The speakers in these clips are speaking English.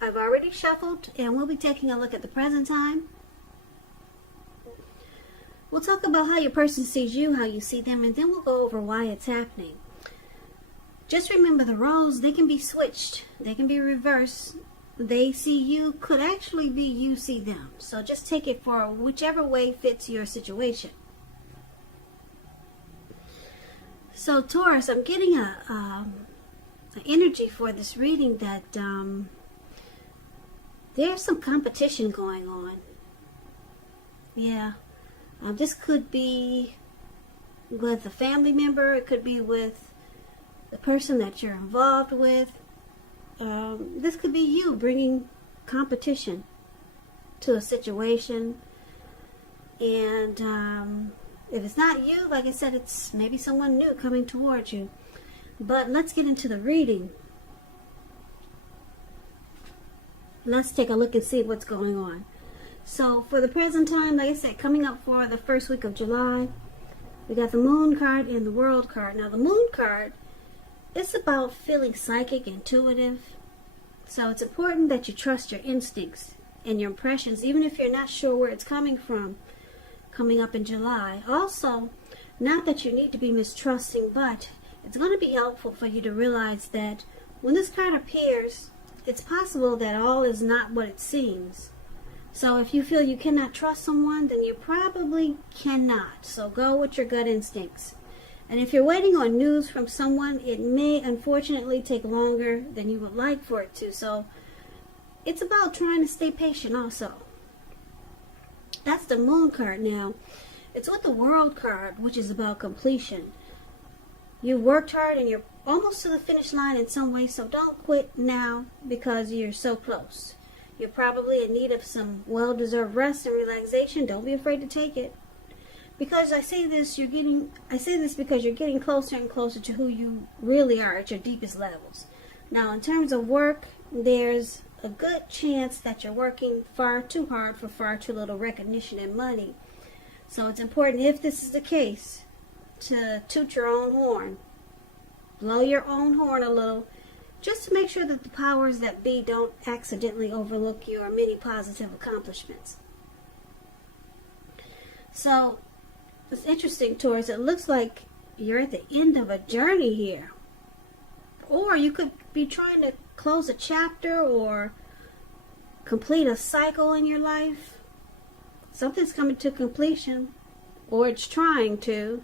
I've already shuffled, and we'll be taking a look at the present time. We'll talk about how your person sees you, how you see them, and then we'll go over why it's happening. Just remember, the roles, they can be switched. They can be reversed. They see you could actually be you see them. So just take it for whichever way fits your situation. So Taurus, I'm getting an energy for this reading that there's some competition going on. Yeah. This could be with a family member. It could be with the person that you're involved with. This could be you bringing competition to a situation. And if it's not you, like I said, it's maybe someone new coming towards you. But let's get into the reading. Let's take a look and see what's going on. So for the present time, like I said, coming up for the first week of July, we got the Moon card and the World card. Now the Moon card, it's about feeling psychic, intuitive. So it's important that you trust your instincts and your impressions, even if you're not sure where it's coming from, coming up in July. Also, not that you need to be mistrusting, but it's going to be helpful for you to realize that when this card appears, it's possible that all is not what it seems. So if you feel you cannot trust someone, then you probably cannot. So go with your gut instincts. And if you're waiting on news from someone, it may unfortunately take longer than you would like for it to. So it's about trying to stay patient also. That's the Moon card. Now, it's with the World card, which is about completion. You worked hard and you're almost to the finish line in some way, so don't quit now because you're so close. You're probably in need of some well-deserved rest and relaxation. Don't be afraid to take it. Because I say this because you're getting closer and closer to who you really are at your deepest levels. Now, in terms of work, there's a good chance that you're working far too hard for far too little recognition and money. So it's important, if this is the case, to toot your own horn. Blow your own horn a little, just to make sure that the powers that be don't accidentally overlook your many positive accomplishments. So, it's interesting, Taurus. It looks like you're at the end of a journey here. Or you could be trying to close a chapter or complete a cycle in your life. Something's coming to completion, or it's trying to.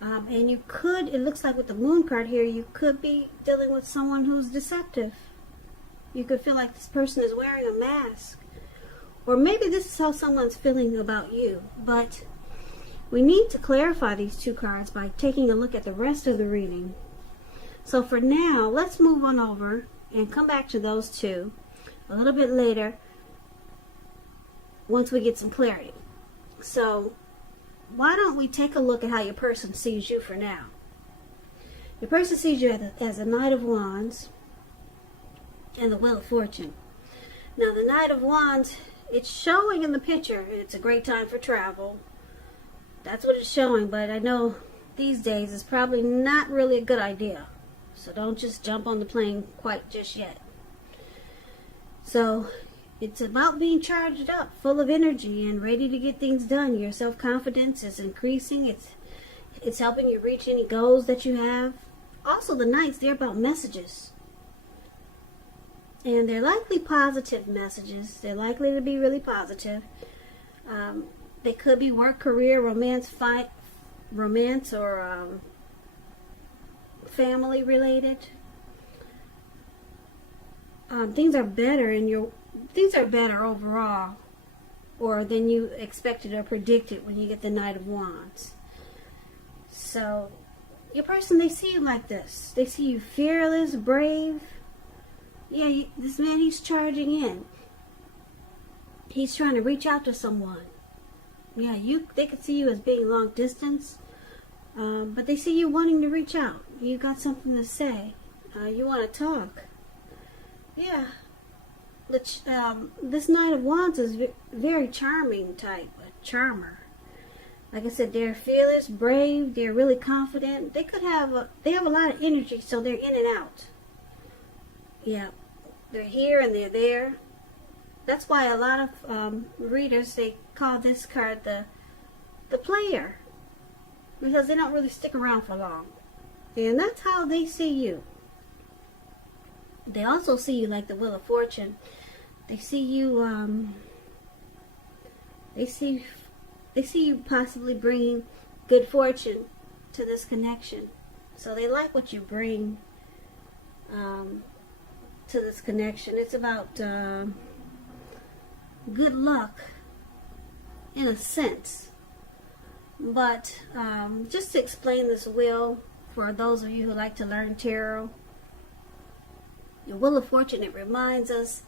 And you could, it looks like with the Moon card here, you could be dealing with someone who's deceptive. You could feel like this person is wearing a mask. Or maybe this is how someone's feeling about you. But we need to clarify these two cards by taking a look at the rest of the reading. So for now, let's move on over and come back to those two a little bit later once we get some clarity. So why don't we take a look at how your person sees you for now? Your person sees you as a Knight of Wands and the Wheel of Fortune. Now the Knight of Wands, it's showing in the picture. It's a great time for travel. That's what it's showing, but I know these days it's probably not really a good idea. So don't just jump on the plane quite just yet. So it's about being charged up, full of energy and ready to get things done. Your self-confidence is increasing. It's helping you reach any goals that you have. Also, the Knights, they're about messages. And they're likely positive messages. They're likely to be really positive. They could be work, career, romance, or family related. Things are better overall, or than you expected or predicted when you get the Knight of Wands. So your person, they see you like this. They see you fearless, brave. Yeah, this man, he's charging in. He's trying to reach out to someone. Yeah, they could see you as being long distance, but they see you wanting to reach out. You got something to say. You want to talk. Yeah. This Knight of Wands is very charming type, a charmer. Like I said, they're fearless, brave, they're really confident. They have a lot of energy, so they're in and out. Yeah. They're here and they're there. That's why a lot of readers, they call this card the player, because they don't really stick around for long. And that's how they see you. They also see you like the Wheel of Fortune. They see you, they see you possibly bringing good fortune to this connection. So they like what you bring to this connection. It's about good luck in a sense. But just to explain this wheel for those of you who like to learn tarot, the Wheel of Fortune, it reminds us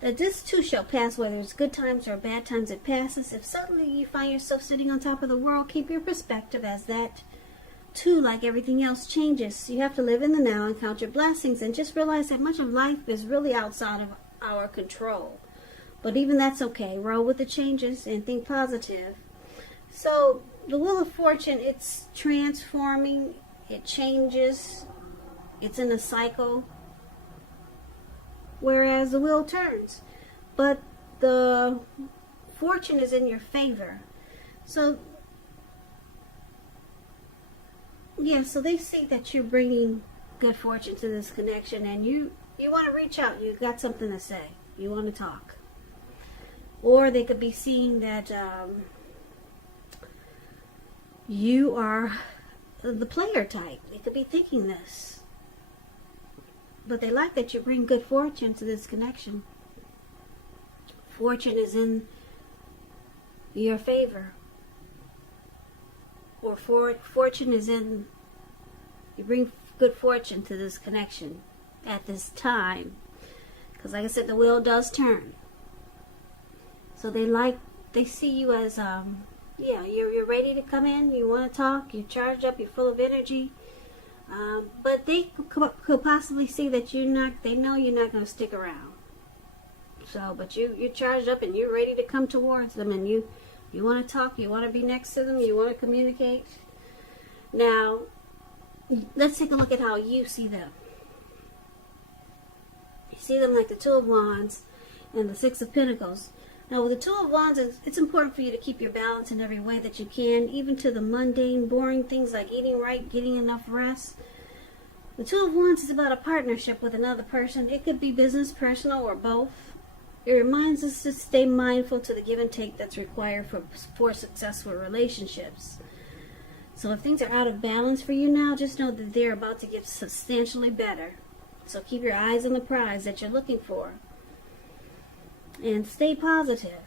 that this too shall pass, whether it's good times or bad times, it passes. If suddenly you find yourself sitting on top of the world, keep your perspective, as that too, like everything else, changes. You have to live in the now and count your blessings, and just realize that much of life is really outside of our control. But even that's okay. Roll with the changes and think positive. So the Wheel of Fortune, it's transforming, it changes, it's in a cycle. Whereas the wheel turns, but the fortune is in your favor. So, yeah, so they see that you're bringing good fortune to this connection, and you want to reach out. You got something to say. You want to talk. Or they could be seeing that you are the player type. They could be thinking this. But they like that you bring good fortune to this connection. Fortune is in your favor. Or fortune is in, you bring good fortune to this connection at this time. Because like I said, the wheel does turn. So they see you as, yeah, you're ready to come in, you want to talk, you're charged up, you're full of energy. But they could possibly see that they know you're not going to stick around. So, but you're charged up and you're ready to come towards them, and you want to talk, you want to be next to them, you want to communicate. Now, let's take a look at how you see them. You see them like the Two of Wands and the Six of Pentacles. Now, with the Two of Wands, it's important for you to keep your balance in every way that you can, even to the mundane, boring things like eating right, getting enough rest. The Two of Wands is about a partnership with another person. It could be business, personal, or both. It reminds us to stay mindful to the give and take that's required for successful relationships. So if things are out of balance for you now, just know that they're about to get substantially better. So keep your eyes on the prize that you're looking for. And stay positive.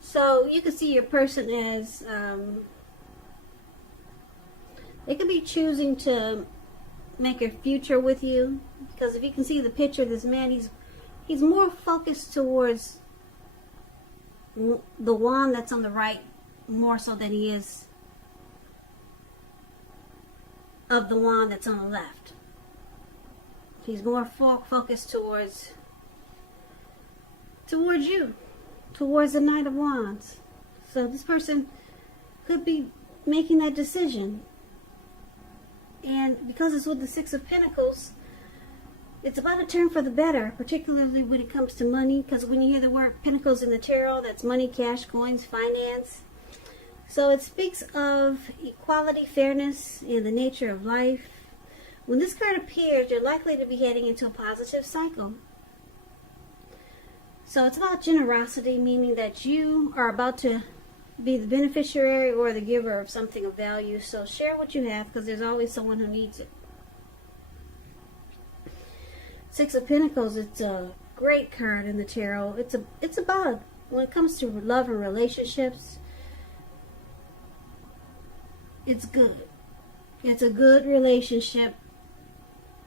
So you can see your person as, they could be choosing to make a future with you. Because if you can see the picture of this man, he's more focused towards the wand that's on the right, more so than he is of the wand that's on the left. He's more focused towards you, towards the Knight of Wands. So this person could be making that decision. And because it's with the Six of Pentacles, it's about a turn for the better, particularly when it comes to money. Because when you hear the word Pentacles in the tarot, that's money, cash, coins, finance. So it speaks of equality, fairness, and the nature of life. When this card appears, you're likely to be heading into a positive cycle. So it's about generosity, meaning that you are about to be the beneficiary or the giver of something of value. So share what you have, because there's always someone who needs it. Six of Pentacles, it's a great card in the tarot. It's about, when it comes to love and relationships, it's good. It's a good relationship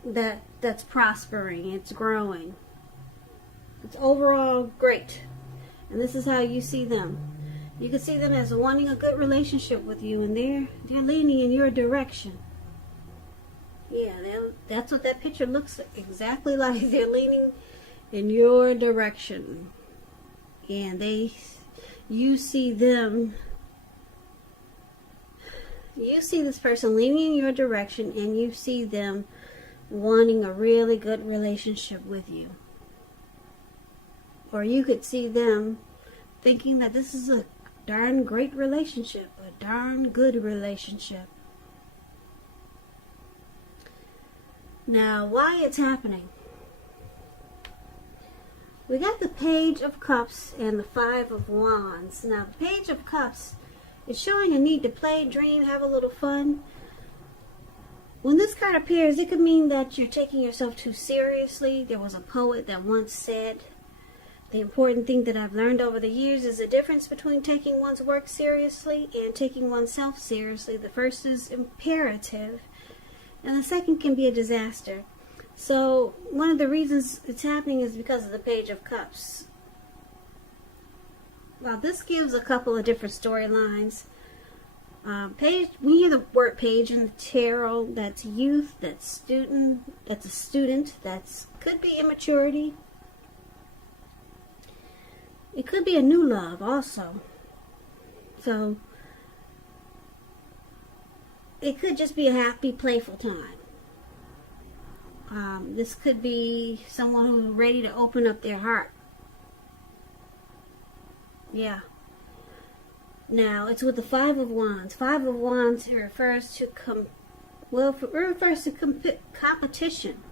that's prospering, it's growing. It's overall great. And this is how you see them. You can see them as wanting a good relationship with you, and they're leaning in your direction. Yeah, that's what that picture looks exactly like. They're leaning in your direction. And you see them, You see this person leaning in your direction, and you see them wanting a really good relationship with you. Or you could see them thinking that this is a darn great relationship, a darn good relationship. Now, why it's happening? We got the Page of Cups and the Five of Wands. Now, the Page of Cups is showing a need to play, dream, have a little fun. When this card appears, it could mean that you're taking yourself too seriously. There was a poet that once said, the important thing that I've learned over the years is the difference between taking one's work seriously and taking oneself seriously. The first is imperative, and the second can be a disaster. So one of the reasons it's happening is because of the Page of Cups. Well, this gives a couple of different storylines. Page, we hear the word page in the tarot. That's youth, that's student, that's a student, that's could be immaturity. It could be a new love also. So it could just be a happy, playful time. This could be someone who's ready to open up their heart. Yeah. Now, it's with the Five of Wands. Five of Wands refers to competition.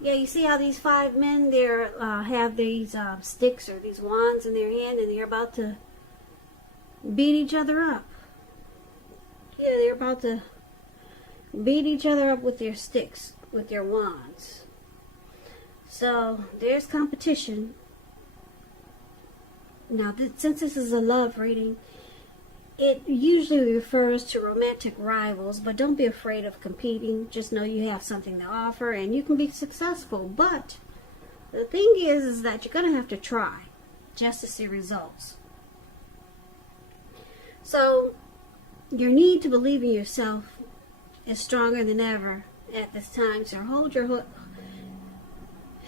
Yeah, you see how these five men there have these sticks or these wands in their hand, and they're about to beat each other up. Yeah, they're about to beat each other up with their sticks, with their wands. So there's competition. Now, since this is a love reading, it usually refers to romantic rivals, but don't be afraid of competing. Just know you have something to offer and you can be successful. But the thing is that you're going to have to try just to see results. So your need to believe in yourself is stronger than ever at this time. So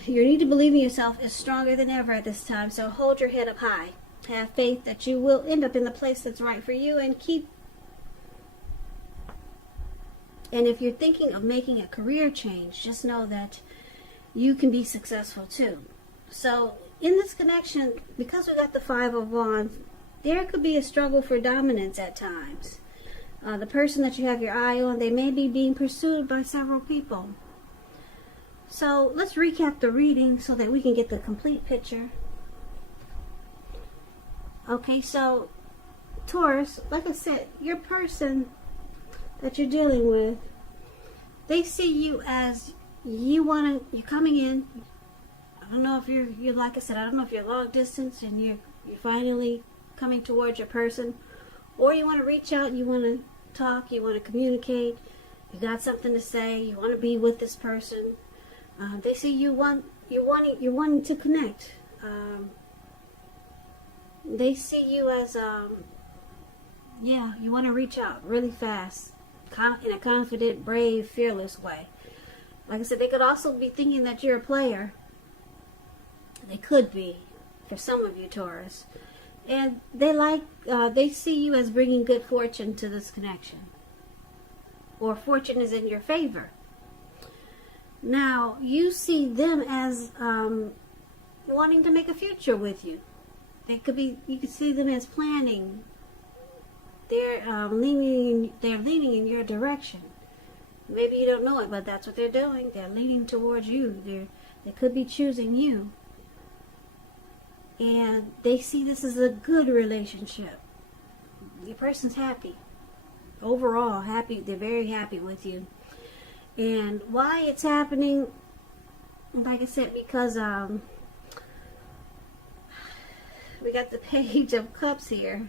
your need to believe in yourself is stronger than ever at this time. So hold your head up high. Have faith that you will end up in the place that's right for you, and if you're thinking of making a career change, just know that you can be successful too. So in this connection, because we got the Five of Wands, there could be a struggle for dominance at times. The person that you have your eye on, they may be being pursued by several people. So let's recap the reading so that we can get the complete picture. Okay, so Taurus, like I said, your person that you're dealing with, they see you as you're coming in. I don't know if you're like I said, I don't know if you're long distance and you're finally coming towards your person, or you want to reach out, you want to talk, you want to communicate, you got something to say, you want to be with this person. They see you're wanting to connect. They see you as, you want to reach out really fast, in a confident, brave, fearless way. Like I said, they could also be thinking that you're a player. They could be, for some of you, Taurus. And they see you as bringing good fortune to this connection. Or fortune is in your favor. Now, you see them as wanting to make a future with you. You could see them as planning. They're leaning in your direction. Maybe you don't know it, but that's what they're doing. They're leaning towards you. They could be choosing you. And they see this as a good relationship. Your person's happy. Overall happy. They're very happy with you. And why it's happening, like I said, because we got the Page of Cups here.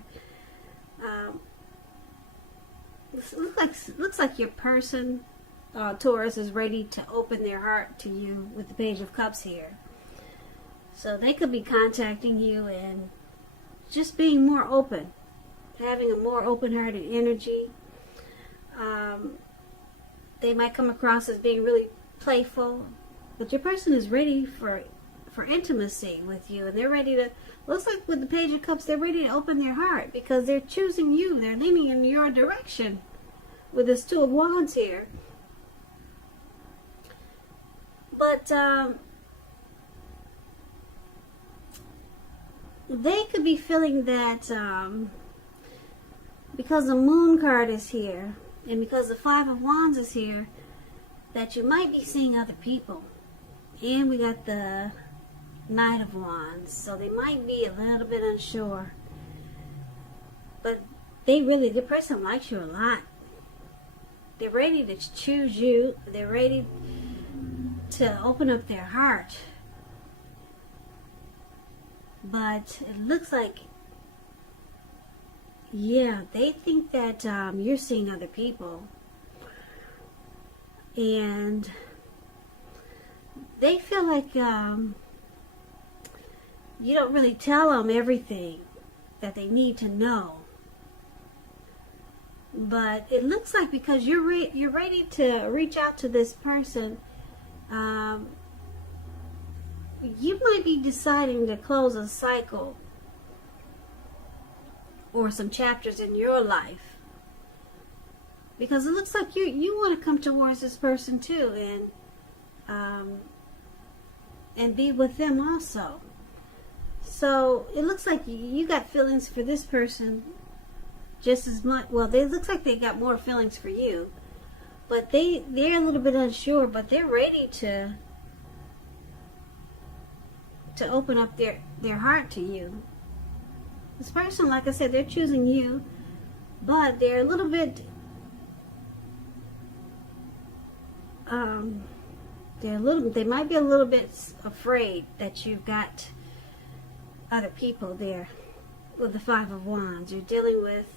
Looks like your person, Taurus, is ready to open their heart to you with the Page of Cups here. So they could be contacting you and just being more open, having a more open-hearted energy. They might come across as being really playful, but your person is ready for intimacy with you, and they're ready to, looks like with the Page of Cups, they're ready to open their heart because they're choosing you. They're leaning in your direction. with this Two of Wands here. But they could be feeling that because the Moon card is here and because the Five of Wands is here, that you might be seeing other people. And we got the Knight of Wands, so they might be a little bit unsure. But the person likes you a lot. They're ready to choose you. They're ready to open up their heart. But it looks like, yeah, they think that you're seeing other people. And they feel like you don't really tell them everything that they need to know. But it looks like because you're ready to reach out to this person, you might be deciding to close a cycle or some chapters in your life, because it looks like you want to come towards this person too, and be with them also. So it looks like you got feelings for this person just as much. Well, it looks like they got more feelings for you, but they're a little bit unsure, but they're ready to open up their heart to you. This person, like I said, they're choosing you, but they're a little bit they might be a little bit afraid that you've got other people there. With the Five of Wands, you're dealing with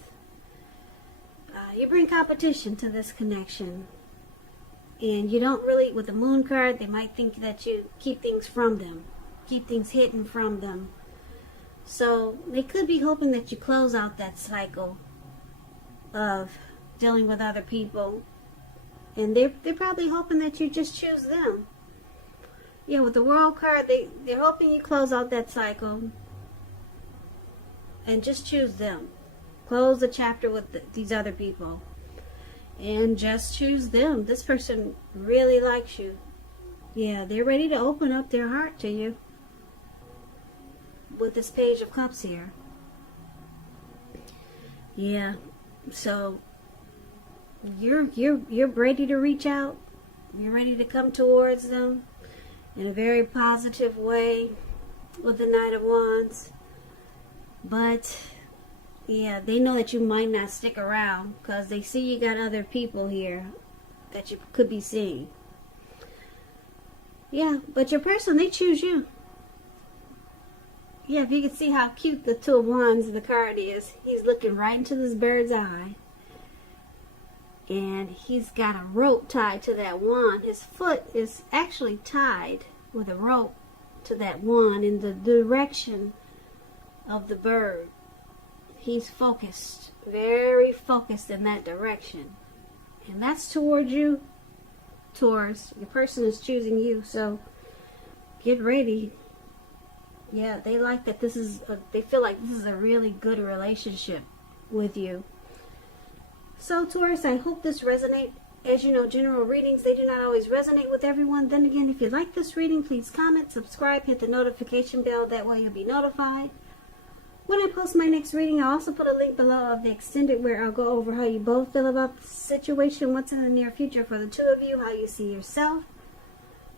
you bring competition to this connection, and you don't really, with the Moon card, they might think that you keep things from them, keep things hidden from them. So they could be hoping that you close out that cycle of dealing with other people, and they're probably hoping that you just choose them. Yeah, with the World card, they're hoping you close out that cycle and just choose them. Close the chapter with these other people and just choose them. This person really likes you. Yeah, they're ready to open up their heart to you with this Page of Cups here. Yeah, so you're ready to reach out. You're ready to come towards them in a very positive way with the Knight of Wands. But yeah, they know that you might not stick around because they see you got other people here that you could be seeing. Yeah, but your person, they choose you. Yeah, if you can see how cute the Two of Wands, the card is. He's looking right into this bird's eye. And he's got a rope tied to that wand. His foot is actually tied with a rope to that wand in the direction of the bird. He's focused, very focused in that direction. And that's toward you, Taurus. Your person is choosing you, so get ready. Yeah, they like that they feel like this is a really good relationship with you. So, Taurus, I hope this resonates. As you know, general readings, they do not always resonate with everyone. Then again, if you like this reading, please comment, subscribe, hit the notification bell. That way you'll be notified when I post my next reading. I'll also put a link below of the extended where I'll go over how you both feel about the situation, what's in the near future for the two of you, how you see yourself,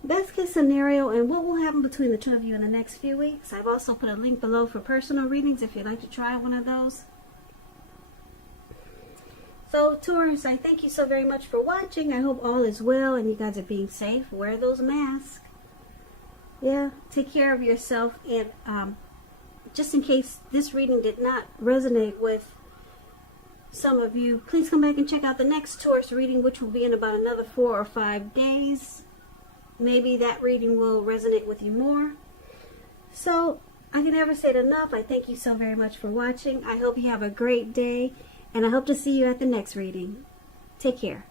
best case scenario, and what will happen between the two of you in the next few weeks. I've also put a link below for personal readings if you'd like to try one of those. So, Taurus, I thank you so very much for watching. I hope all is well and you guys are being safe. Wear those masks. Yeah, take care of yourself. And just in case this reading did not resonate with some of you, please come back and check out the next Taurus reading, which will be in about another 4 or 5 days. Maybe that reading will resonate with you more. So, I can never say it enough. I thank you so very much for watching. I hope you have a great day. And I hope to see you at the next reading. Take care.